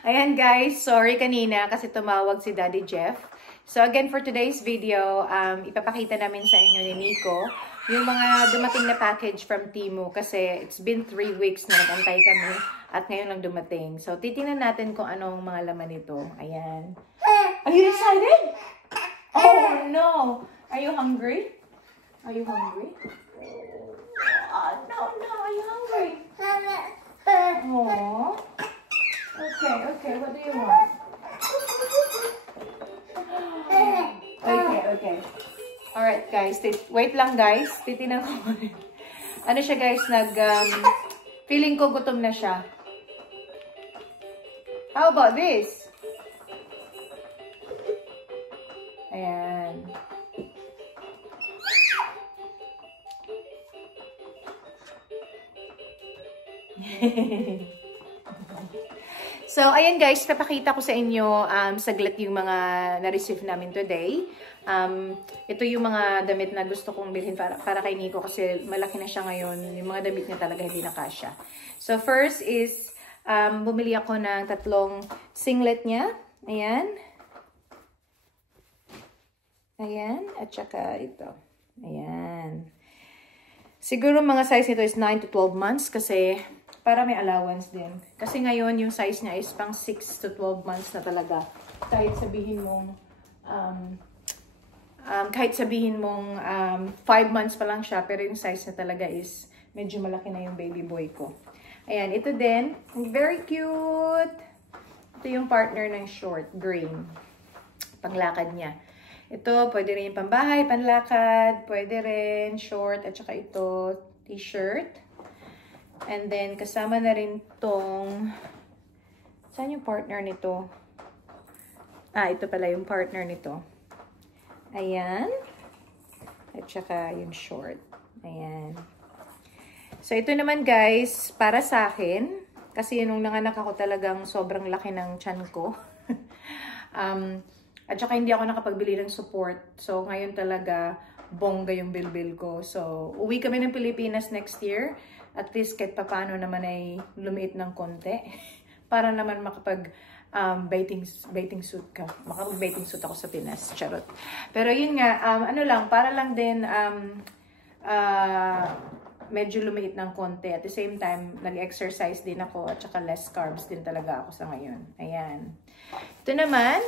Ayan guys, sorry kanina kasi tumawag si Daddy Jeff. So again, for today's video, ipapakita namin sa inyo ni Nico yung mga dumating na package from Temu kasi it's been 3 weeks na nag-antay kami at ngayon lang dumating. So titingnan natin kung anong mga laman nito. Ayan. Are you excited? Oh no! Are you hungry? Are you hungry? Oh, no. Are you hungry? Oh. Okay. What do you want? Okay. Alright, guys. Wait lang, guys. Titinan ko. Ano siya, guys? Feeling ko gutom na siya. How about this? Ayan. So, ayan guys, papakita ko sa inyo saglit yung mga na-receive namin today. Ito yung mga damit na gusto kong bilhin para kay Nico kasi malaki na siya ngayon. Yung mga damit niya talaga hindi na kasya. So, first is, bumili ako ng 3 singlet niya. Ayan. Ayan. At saka ito. Ayan. Siguro mga size nito is 9 to 12 months kasi para may allowance din. Kasi ngayon, yung size niya is pang 6 to 12 months na talaga. Kahit sabihin mong 5 months pa lang siya, pero yung size niya talaga is medyo malaki na yung baby boy ko. Ayan, ito din. Very cute! Ito yung partner ng short, green. Panglakad niya. Ito, pwede rin yung pambahay, panlakad, pwede rin, short, at saka ito, t-shirt. And then, kasama na rin tong, saan yung partner nito? Ito pala yung partner nito. Ayan. At saka yung short. Ayan. So, ito naman guys, para sa akin, kasi nung nanganak ako talagang sobrang laki ng tiyan ko. At saka hindi ako nakapagbili ng support. So, ngayon talaga, bongga yung bilbil ko. So, uwi kami ng Pilipinas next year. At least kahit paano naman ay lumiit ng konti. Para naman makapag bathing suit ka. Makapag-bathing suit ako sa Pinas. Charot. Pero yun nga, ano lang, para lang din medyo lumiit ng konti. At the same time, nag-exercise din ako. At saka less carbs din talaga ako sa ngayon. Ayan. Ito naman,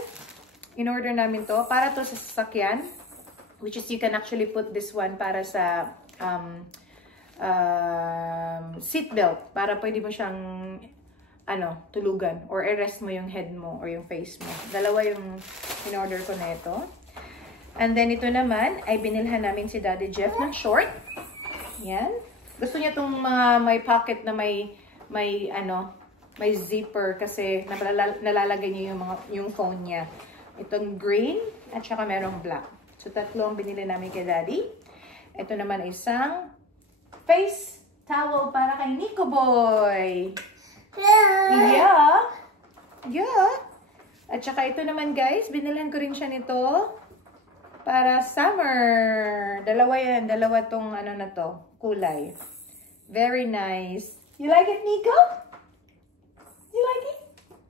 in-order namin to. Para to sa sasakyan. Which is you can actually put this one para sa seat belt para pwede mo siyang tulugan or i-rest mo yung head mo or yung face mo. Dalawa yung in-order ko na ito. And then ito naman ay binilhan namin si Daddy Jeff ng short. Yan. Gusto niya tong mga may pocket na may zipper kasi nalalagay niya yung phone niya. Itong green at saka merong black. So 3 ang binili namin kay Daddy. Ito naman isang face towel para kay Nico Boy. Yeah. At saka ito naman guys, binilhan ko rin siya nito para summer. Dalawa yan. Dalawa tong na to. Kulay. Very nice. You like it, Nico? You like it?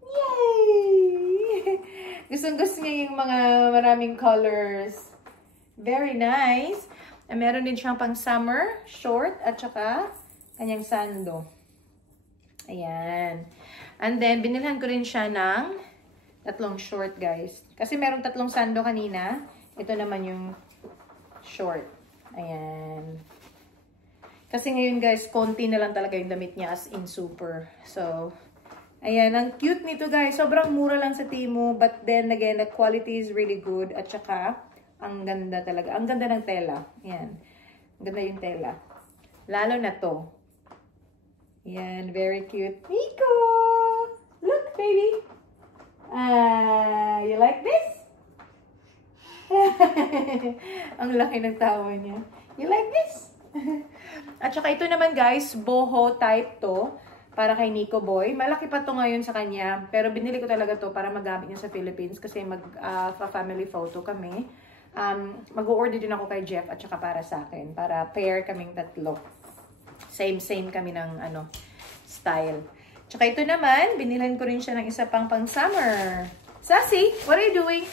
Yay! Gustong-gusto niya yung mga maraming colors. Very nice. Meron din siyang pang summer, short, at saka kanyang sando. Ayan. And then, binilhan ko rin siya ng 3 short, guys. Kasi merong 3 sando kanina. Ito naman yung short. Ayan. Kasi ngayon, guys, konti na lang talaga yung damit niya as in super. So, ayan. Ang cute nito, guys. Sobrang mura lang sa Temu. But then, again, the quality is really good. At saka, ang ganda talaga. Ang ganda ng tela. Ayan. Ang ganda yung tela. Lalo na to. Ayan. Very cute. Nico! Look, baby! You like this? Ang laki ng tawa niya. You like this? At saka ito naman guys, boho type to. Para kay Nico Boy. Malaki pa to ngayon sa kanya. Pero binili ko talaga to para magamit niya sa Philippines. Kasi mag-family photo kami. Mag-o-order din ako kay Jeff at saka para sa akin. Para pair kaming 3. Same kami ng style. Tsaka ito naman, binilhan ko rin siya ng isa pang summer. Sassy, what are you doing?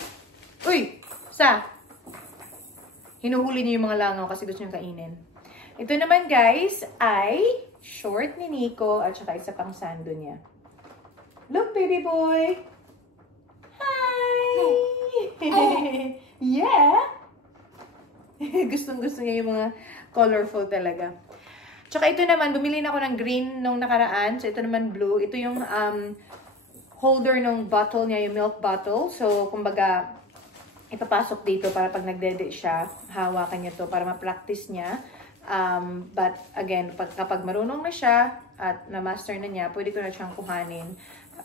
Uy, Sa. Hinuhuli niyo yung mga langaw kasi gusto niyong kainin. Ito naman guys ay short ni Nico at saka isa pang sando niya. Look, baby boy. Hi! Yeah! Gustong-gusto niya yung mga colorful talaga. Tsaka ito naman, bumili na ako ng green nung nakaraan. So, ito naman blue. Ito yung holder ng bottle niya, yung milk bottle. So, kumbaga, ipapasok dito para pag nagdede siya, hawakan niya to para ma-practice niya. But, again, kapag marunong na siya at na-master na niya, pwede ko na siyang kuhanin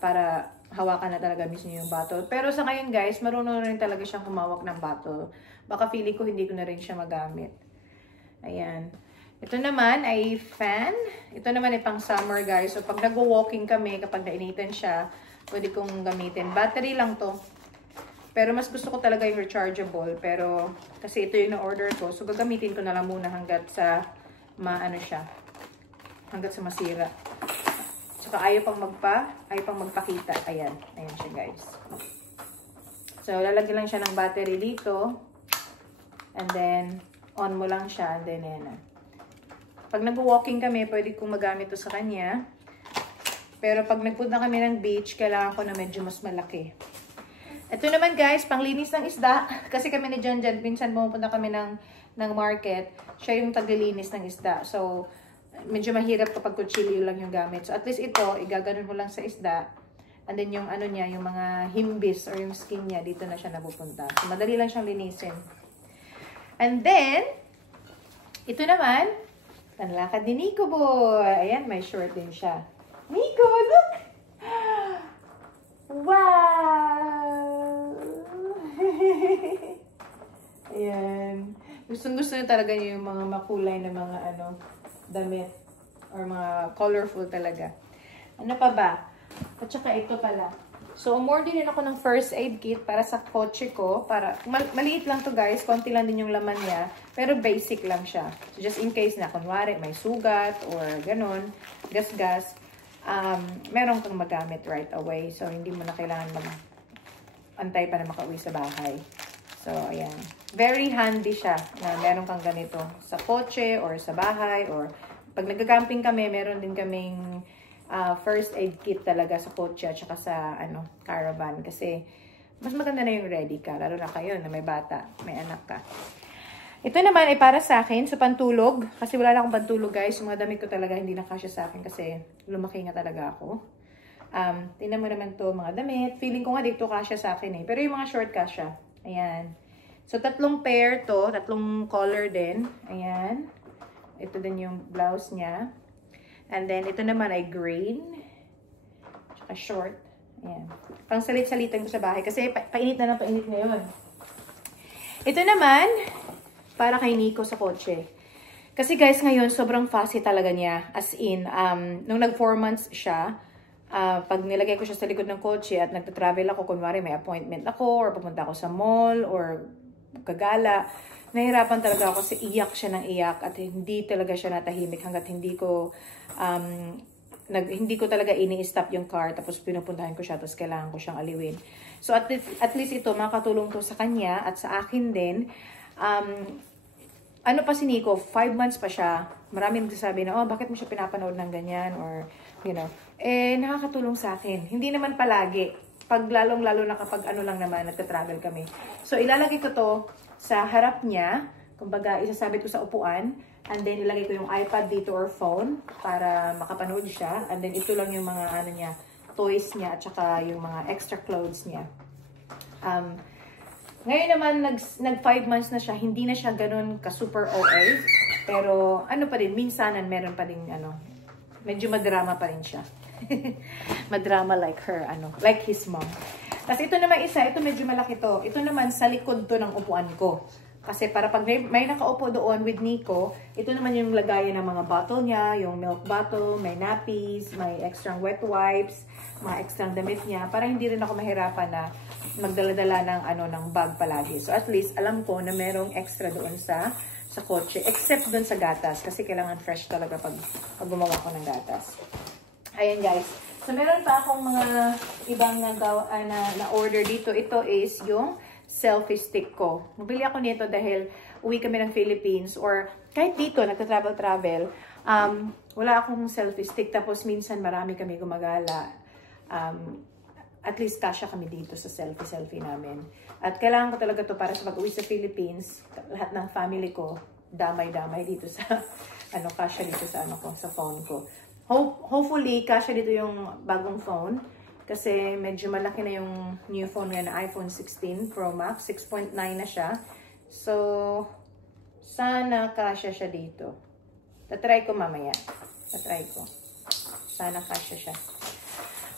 para hawakan na talaga mismo yung bottle. Pero sa ngayon, guys, marunong na rin talaga siyang kumawak ng bottle. Baka feeling ko hindi ko na rin siya magamit. Ayan. Ito naman ay fan. Ito naman ay pang summer, guys. So, pag nag-walking kami, kapag nainitan siya, pwede kong gamitin. Battery lang to. Pero mas gusto ko talaga yung rechargeable. Pero, kasi ito yung na-order ko. So, gagamitin ko na lang muna hanggat sa hanggat sa masira. Tsaka ayaw pang magpakita. Ayan. Ayan siya, guys. So, lalagyan lang siya ng battery dito. And then, on mo lang siya. And then, yan na. Pag nag-walking kami, pwede kong magamit ito sa kanya. Pero pag nagpunta kami ng beach, kailangan ko na medyo mas malaki. Ito naman guys, panglinis ng isda. Kasi kami ni John, minsan pumunta kami ng market. Siya yung taglilinis ng isda. So, medyo mahirap kapag kutsilyo lang yung gamit. So, at least ito, igaganon mo lang sa isda. And then yung ano niya, yung mga himbis or yung skin niya, dito na siya napupunta. So, madali lang siyang linisin. And then, ito naman, panlakad ni Nico boy. Ayan, may short din siya. Nico, look! Wow! Ayan. Gustong-gusto niya talaga yung mga makulay na mga damit. Or mga colorful talaga. Ano pa ba? At saka ito pala. So, umorder din ako ng first aid kit para sa kotse ko. Maliit lang to guys. Konti lang din yung laman niya. Pero basic lang siya. So, just in case na, kunwari, may sugat or ganun, gas-gas, meron kang magamit right away. So, hindi mo na kailangan mag-antay pa na makauwi sa bahay. So, ayan. Very handy siya na meron kang ganito sa kotse or sa bahay. Or pag nag-camping kami, meron din kaming first aid kit talaga sa kotse at saka sa caravan kasi mas maganda na yung ready ka, lalo na kayo na may bata, may anak ka. Ito naman ay para sa akin sa pantulog kasi wala na akong pantulog guys. Yung mga damit ko talaga hindi na kasya sa akin kasi lumaki nga talaga ako. Tingnan mo naman to mga damit. Feeling ko nga dito kasya sa akin eh. Pero yung mga short kasya. Ayan. So tatlong pair to, tatlong color din. Ayan. Ito din yung blouse niya. And then, ito naman ay green. Tsaka short. Ayan. Pang salit-salitan ko sa bahay. Kasi painit na ng painit ngayon. Ito naman, para kay Nico sa kotse. Kasi guys, ngayon, sobrang fussy talaga niya. As in, nung nag 4 months siya, pag nilagay ko siya sa likod ng kotse at nagta-travel ako, kunwari may appointment ako, or pupunta ako sa mall, or kagala, nahirapan talaga ako kasi iyak siya ng iyak at hindi talaga siya natahimik hanggat hindi ko talaga ini-stop yung car tapos pinupuntahan ko siya tapos kailangan ko siyang aliwin. So at least ito makatulong to sa kanya at sa akin din. Ano pa si Nico, 5 months pa siya. Maraming nagsasabi na, bakit mo siya pinapanood ng ganyan or nakakatulong sa akin. Hindi naman palagi. Pag lalong-lalo na kapag lang naman nagta-travel kami. So ilalagay ko to sa harap niya, kumbaga isasabit ko sa upuan, and then ilagay ko yung iPad dito or phone para makapanood siya, and then ito lang yung mga niya, toys niya at saka yung mga extra clothes niya. Ngayon naman nag 5 months na siya, hindi na siya ganun ka super OA, pero pa din minsanan meron pa din medyo madrama pa rin siya. Madrama like her, like his mom. Kasi ito naman ito medyo malaki to. Ito naman sa likod to ng upuan ko. Kasi para pag may nakaupo doon with Nico, ito naman yung lagayan ng mga bottle niya, yung milk bottle, may nappies, may extra wet wipes, mga extra damit niya, para hindi rin ako mahirapan na magdala-dala ng bag palagi. So at least alam ko na merong extra doon sa kotse, except doon sa gatas, kasi kailangan fresh talaga pag gumawa ko ng gatas. Ayan guys. So So, meron pa akong mga ibang na-order dito. Ito is yung selfie stick ko. Mabili ako nito dahil uwi kami ng Philippines or kahit dito, nagta-travel. Wala akong selfie stick. Tapos, minsan marami kami gumagala. At least kasya kami dito sa selfie namin. At kailangan ko talaga to para sa pag-uwi sa Philippines. Lahat ng family ko, damay-damay dito sa, kasya dito sa, sa phone ko. Hopefully, kasya dito yung bagong phone. Kasi medyo malaki na yung new phone nga na iPhone 16 Pro Max. 6.9 na siya. So, sana kasya siya dito. Tatry ko mamaya. Tatry ko. Sana kasya siya.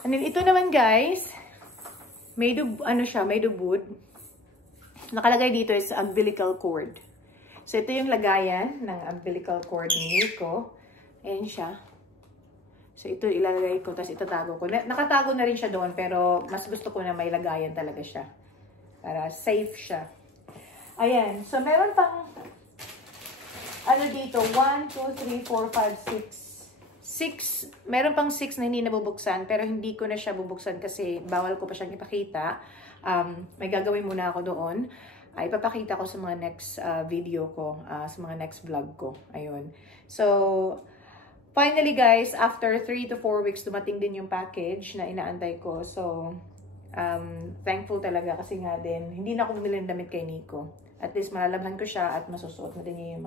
And then, ito naman guys, may dubod. Nakalagay dito is umbilical cord. So, ito yung lagayan ng umbilical cord ni Nico. Ayan siya. So, ito ilalagay ko, tapos itatago ko. Nakatago na rin siya doon, pero mas gusto ko na may lagayan talaga siya. Para safe siya. Ayan. So, meron pang, dito, 1, 2, 3, 4, 5, 6. Meron pang 6 na hindi nabubuksan, pero hindi ko na siya bubuksan kasi bawal ko pa siyang ipakita. May gagawin muna ako doon. Ipapakita ko sa mga next video ko, sa mga next vlog ko. Ayun. So, finally guys, after 3 to 4 weeks, dumating din yung package na inaantay ko. So, thankful talaga kasi nga din, hindi na ako bumili ng damit kay Nico. At least malalabhan ko siya at masusuot na din niya yung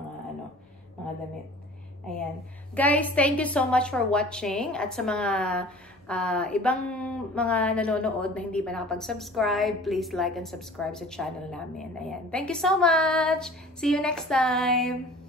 mga damit. Ayan. Guys, thank you so much for watching. At sa mga ibang mga nanonood na hindi pa nakapag-subscribe, please like and subscribe sa channel namin. Ayan. Thank you so much! See you next time!